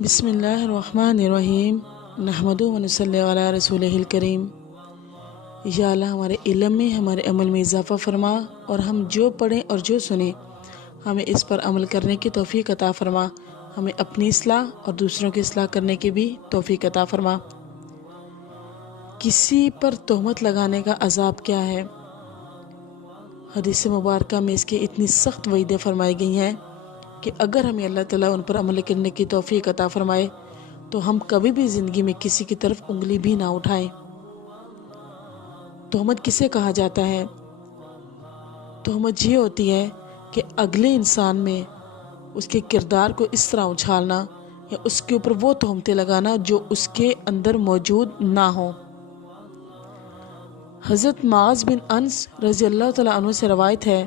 بسم اللہ الرحمن الرحیم نحمدہ و نصلی علی رسولہ الکریم۔ یا اللہ ہمارے علم میں ہمارے عمل میں اضافہ فرما، اور ہم جو پڑھیں اور جو سنیں ہمیں اس پر عمل کرنے کی توفیق عطا فرما، ہمیں اپنی اصلاح اور دوسروں کی اصلاح کرنے کی بھی توفیق عطا فرما۔ کسی پر تہمت لگانے کا عذاب کیا ہے؟ حدیث مبارکہ میں اس کی اتنی سخت وعیدیں فرمائی گئی ہیں کہ اگر ہمیں اللہ تعالیٰ ان پر عمل کرنے کی توفیق عطا فرمائے تو ہم کبھی بھی زندگی میں کسی کی طرف انگلی بھی نہ اٹھائیں۔ تہمت کسے کہا جاتا ہے؟ تہمت یہ ہوتی ہے کہ اگلے انسان میں اس کے کردار کو اس طرح اچھالنا یا اس کے اوپر وہ تہمتیں لگانا جو اس کے اندر موجود نہ ہوں۔ حضرت معاذ بن انس رضی اللہ تعالیٰ عنہ سے روایت ہے،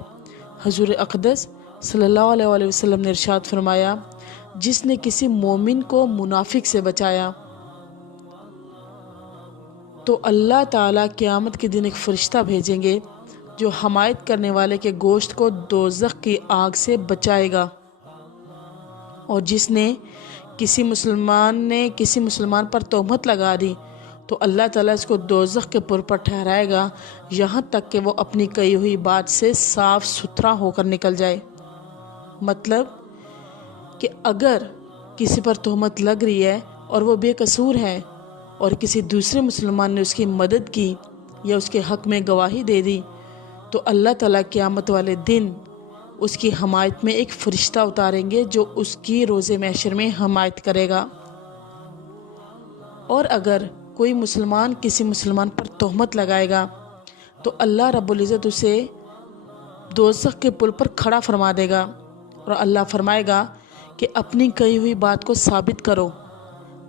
حضور اقدس صلی اللہ علیہ وسلم نے ارشاد فرمایا، جس نے کسی مومن کو منافق سے بچایا تو اللہ تعالیٰ قیامت کے دن ایک فرشتہ بھیجیں گے جو حمایت کرنے والے کے گوشت کو دوزخ کی آگ سے بچائے گا، اور جس نے کسی مسلمان پر تہمت لگا دی تو اللہ تعالیٰ اس کو دوزخ کے پر ٹھہرائے گا یہاں تک کہ وہ اپنی کہی ہوئی بات سے صاف ستھرا ہو کر نکل جائے۔ مطلب کہ اگر کسی پر تہمت لگ رہی ہے اور وہ بے قصور ہے اور کسی دوسرے مسلمان نے اس کی مدد کی یا اس کے حق میں گواہی دے دی تو اللہ تعالیٰ قیامت والے دن اس کی حمایت میں ایک فرشتہ اتاریں گے جو اس کی روز محشر میں حمایت کرے گا۔ اور اگر کوئی مسلمان کسی مسلمان پر تہمت لگائے گا تو اللہ رب العزت اسے دوزخ کے پل پر کھڑا فرما دے گا، اور اللہ فرمائے گا کہ اپنی کہی ہوئی بات کو ثابت کرو،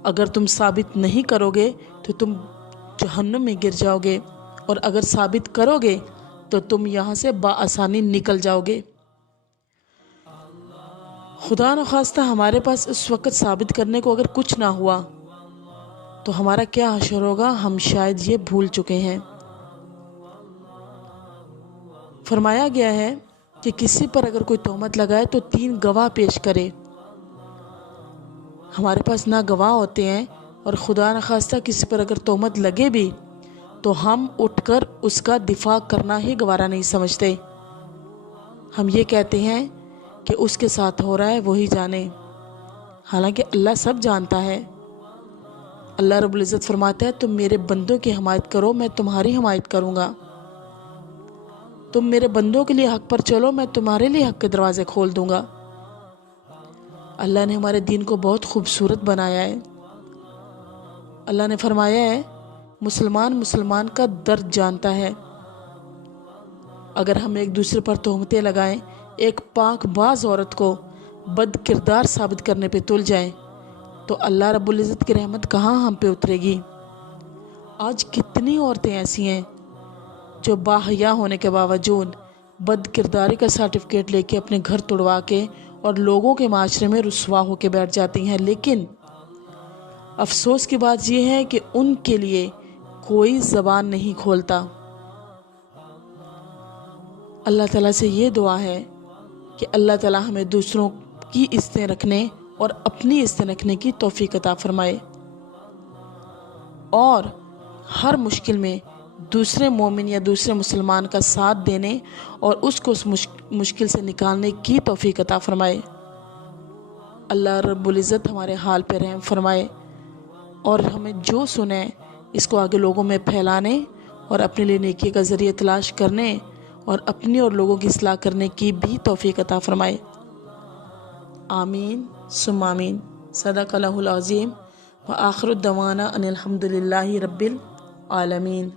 اگر تم ثابت نہیں کرو گے تو تم جہنم میں گر جاؤ گے، اور اگر ثابت کرو گے تو تم یہاں سے بآسانی نکل جاؤ گے۔ خدا نخواستہ ہمارے پاس اس وقت ثابت کرنے کو اگر کچھ نہ ہوا تو ہمارا کیا حشر ہوگا، ہم شاید یہ بھول چکے ہیں۔ فرمایا گیا ہے کہ کسی پر اگر کوئی تہمت لگائے تو 3 گواہ پیش کرے۔ ہمارے پاس نہ گواہ ہوتے ہیں، اور خدا نخواستہ کسی پر اگر تہمت لگے بھی تو ہم اٹھ کر اس کا دفاع کرنا ہی گوارا نہیں سمجھتے۔ ہم یہ کہتے ہیں کہ اس کے ساتھ ہو رہا ہے وہی جانے، حالانکہ اللہ سب جانتا ہے۔ اللہ رب العزت فرماتا ہے، تم میرے بندوں کی حمایت کرو میں تمہاری حمایت کروں گا، تم میرے بندوں کے لیے حق پر چلو میں تمہارے لیے حق کے دروازے کھول دوں گا۔ اللہ نے ہمارے دین کو بہت خوبصورت بنایا ہے۔ اللہ نے فرمایا ہے، مسلمان کا درد جانتا ہے۔ اگر ہم ایک دوسرے پر تہمتیں لگائیں، ایک پاک باز عورت کو بد کردار ثابت کرنے پہ تل جائیں تو اللہ رب العزت کی رحمت کہاں ہم پہ اترے گی؟ آج کتنی عورتیں ایسی ہیں جو باحیا ہونے کے باوجود بد کرداری کا سرٹیفکیٹ لے کے اپنے گھر توڑوا کے اور لوگوں کے معاشرے میں رسوا ہو کے بیٹھ جاتی ہیں، لیکن افسوس کی بات یہ ہے کہ ان کے لیے کوئی زبان نہیں کھولتا۔ اللہ تعالیٰ سے یہ دعا ہے کہ اللہ تعالیٰ ہمیں دوسروں کی عزتیں رکھنے اور اپنی عزتیں رکھنے کی توفیق عطا فرمائے، اور ہر مشکل میں دوسرے مومن یا دوسرے مسلمان کا ساتھ دینے اور اس کو اس مشکل سے نکالنے کی توفیق عطا فرمائے۔ اللہ رب العزت ہمارے حال پہ رحم فرمائے، اور ہمیں جو سنے اس کو آگے لوگوں میں پھیلانے اور اپنے لیے نیکی کا ذریعہ تلاش کرنے اور اپنی اور لوگوں کی اصلاح کرنے کی بھی توفیق عطا فرمائے۔ آمین ثم آمین۔ صدق اللہ العظیم، وآخر الدعوانا ان الحمد للہ رب العالمین۔